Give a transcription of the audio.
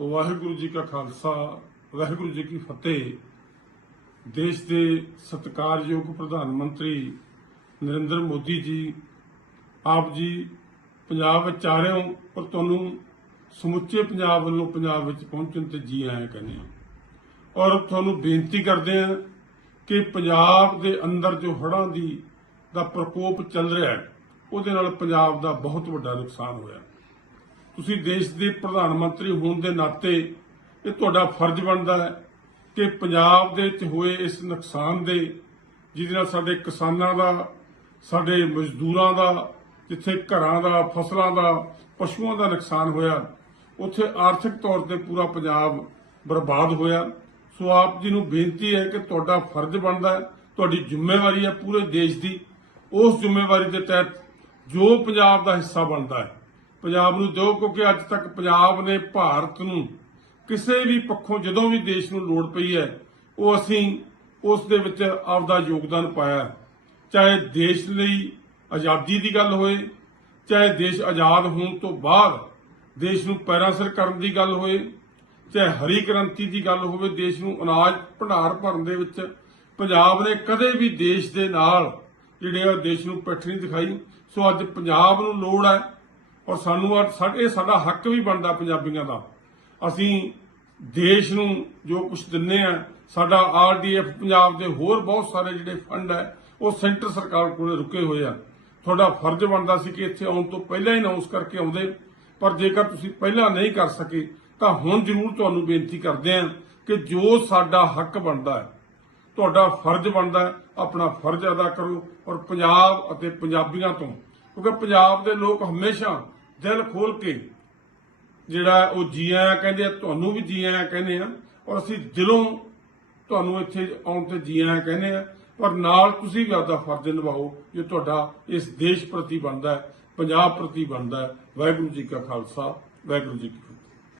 ਵਾਹਿਗੁਰੂ ਜੀ ਕਾ ਖਾਲਸਾ, ਵਾਹਿਗੁਰੂ ਜੀ ਕੀ ਫਤਿਹ। ਦੇਸ਼ ਦੇ ਸਤਿਕਾਰਯੋਗ ਪ੍ਰਧਾਨ ਮੰਤਰੀ ਨਰਿੰਦਰ ਮੋਦੀ ਜੀ, ਆਪ ਜੀ ਪੰਜਾਬ ਵਿੱਚ ਆ ਰਹੇ ਹੋ, ਪਰ ਤੁਹਾਨੂੰ ਸਮੁੱਚੇ ਪੰਜਾਬ ਵੱਲੋਂ ਪੰਜਾਬ ਵਿੱਚ ਪਹੁੰਚਣ ਤੇ ਜੀ ਆਇਆਂ ਕਹਿੰਦੇ ਹਾਂ। ਔਰ ਤੁਹਾਨੂੰ ਬੇਨਤੀ ਕਰਦੇ ਹਾਂ ਕਿ ਪੰਜਾਬ ਦੇ ਅੰਦਰ ਜੋ ਹੜ੍ਹਾਂ ਦੀ, ਦਾ ਪ੍ਰਕੋਪ ਚੱਲ ਰਿਹਾ ਹੈ, ਉਹਦੇ ਨਾਲ ਪੰਜਾਬ ਦਾ ਬਹੁਤ ਵੱਡਾ ਨੁਕਸਾਨ ਹੋਇਆ। ਤੁਸੀਂ ਦੇਸ਼ ਦੇ ਪ੍ਰਧਾਨ ਮੰਤਰੀ ਹੋਣ ਦੇ ਨਾਤੇ ਇਹ ਤੁਹਾਡਾ ਫਰਜ਼ ਬਣਦਾ ਹੈ ਕਿ ਪੰਜਾਬ ਦੇ ਵਿੱਚ ਹੋਏ ਇਸ ਨੁਕਸਾਨ ਦੇ, ਜਿਹਦੇ ਨਾਲ ਸਾਡੇ ਕਿਸਾਨਾਂ ਦਾ, ਸਾਡੇ ਮਜ਼ਦੂਰਾਂ ਦਾ, ਜਿੱਥੇ ਘਰਾਂ ਦਾ, ਫਸਲਾਂ ਦਾ, ਪਸ਼ੂਆਂ ਦਾ ਨੁਕਸਾਨ ਹੋਇਆ, ਉੱਥੇ ਆਰਥਿਕ ਤੌਰ ਤੇ ਪੂਰਾ ਪੰਜਾਬ ਬਰਬਾਦ ਹੋਇਆ। ਸੋ ਆਪ ਜੀ ਨੂੰ ਬੇਨਤੀ ਹੈ ਕਿ ਤੁਹਾਡਾ ਫਰਜ਼ ਬਣਦਾ ਹੈ, ਤੁਹਾਡੀ ਜ਼ਿੰਮੇਵਾਰੀ ਹੈ ਪੂਰੇ ਦੇਸ਼ ਦੀ। ਉਸ ਜ਼ਿੰਮੇਵਾਰੀ ਦੇ ਤਹਿਤ ਜੋ ਪੰਜਾਬ ਦਾ ਹਿੱਸਾ ਬਣਦਾ ਹੈ ਪੰਜਾਬ ਨੂੰ ਦਿਓ, ਕਿਉਂਕਿ ਅੱਜ ਤੱਕ ਪੰਜਾਬ ਨੇ ਭਾਰਤ ਨੂੰ ਕਿਸੇ ਵੀ ਪੱਖੋਂ, ਜਦੋਂ ਵੀ ਦੇਸ਼ ਨੂੰ ਲੋੜ ਪਈ ਹੈ, ਉਹ ਅਸੀਂ ਉਸ ਦੇ ਵਿੱਚ ਆਪਦਾ ਯੋਗਦਾਨ ਪਾਇਆ ਚਾਹੇ ਦੇਸ਼ ਲਈ ਆਜ਼ਾਦੀ ਦੀ ਗੱਲ ਹੋਏ, ਚਾਹੇ ਦੇਸ਼ ਆਜ਼ਾਦ ਹੋਣ ਤੋਂ ਬਾਅਦ ਦੇਸ਼ ਨੂੰ ਪੈਰਾਂ ਸਿਰ ਕਰਨ ਦੀ ਗੱਲ ਹੋਏ, ਚਾਹੇ ਹਰੀ ਕ੍ਰਾਂਤੀ ਦੀ ਗੱਲ ਹੋਵੇ, ਦੇਸ਼ ਨੂੰ ਅਨਾਜ ਭੰਡਾਰ ਭਰਨ ਦੇ ਵਿੱਚ ਪੰਜਾਬ ਨੇ ਕਦੇ ਵੀ ਦੇਸ਼ ਦੇ ਨਾਲ ਜਿਹੜੇ ਆ, ਦੇਸ਼ ਨੂੰ ਪਿੱਠ ਨਹੀਂ ਦਿਖਾਈ। ਸੋ ਅੱਜ ਪੰਜਾਬ ਨੂੰ ਲੋੜ ਹੈ ਔਰ ਸਾਨੂੰ ਇਹ ਸਾਡਾ ਹੱਕ ਵੀ ਬਣਦਾ ਪੰਜਾਬੀਆਂ ਦਾ। ਅਸੀਂ ਦੇਸ਼ ਨੂੰ ਜੋ ਕੁਝ ਦਿੰਨੇ ਆ, ਸਾਡਾ ਆਰਡੀਐਫ ਪੰਜਾਬ ਦੇ ਹੋਰ ਬਹੁਤ ਸਾਰੇ ਜਿਹੜੇ ਫੰਡ ਹੈ, ਉਹ ਸੈਂਟਰ ਸਰਕਾਰ ਕੋਲ ਰੁਕੇ ਹੋਏ ਆ। ਤੁਹਾਡਾ ਫਰਜ਼ ਬਣਦਾ ਸੀ ਕਿ ਇੱਥੇ ਆਉਣ ਤੋਂ ਪਹਿਲਾਂ ਹੀ ਅਨਾਉਂਸ ਕਰਕੇ ਆਉਂਦੇ। ਪਰ ਜੇਕਰ ਤੁਸੀਂ ਪਹਿਲਾਂ ਨਹੀਂ ਕਰ ਸਕੇ, ਤਾਂ ਹੁਣ ਜ਼ਰੂਰ ਤੁਹਾਨੂੰ ਬੇਨਤੀ ਕਰਦੇ ਹਾਂ ਕਿ ਜੋ ਸਾਡਾ ਹੱਕ ਬਣਦਾ ਹੈ, ਤੁਹਾਡਾ ਫਰਜ਼ ਬਣਦਾ ਹੈ, ਆਪਣਾ ਫਰਜ਼ ਅਦਾ ਕਰੋ। ਔਰ ਪੰਜਾਬ ਅਤੇ ਪੰਜਾਬੀਆਂ ਤੋਂ, ਕਿਉਂਕਿ ਪੰਜਾਬ ਦੇ ਲੋਕ ਹਮੇਸ਼ਾ ਦਿਲ ਖੋਲ ਕੇ ਜਿਹੜਾ ਉਹ ਜੀ ਆਇਆਂ ਕਹਿੰਦੇ ਆ, ਤੁਹਾਨੂੰ ਵੀ ਜੀ ਆਇਆਂ ਕਹਿੰਦੇ ਆ, ਔਰ ਅਸੀਂ ਦਿਲੋਂ ਤੁਹਾਨੂੰ ਇੱਥੇ ਆਉਣ ਤੇ ਜੀ ਆਇਆਂ ਕਹਿੰਦੇ ਆ, ਪਰ ਨਾਲ ਤੁਸੀਂ ਵੀ ਆਪਦਾ ਫਰਜ਼ ਨਿਭਾਓ ਜੇ ਤੁਹਾਡਾ ਇਸ ਦੇਸ਼ ਪ੍ਰਤੀ ਬਣਦਾ ਹੈ, ਪੰਜਾਬ ਪ੍ਰਤੀ ਬਣਦਾ ਹੈ। ਵਾਹਿਗੁਰੂ ਜੀ ਕਾ ਖਾਲਸਾ, ਵਾਹਿਗੁਰੂ ਜੀ ਕੀ ਫਤਿਹ।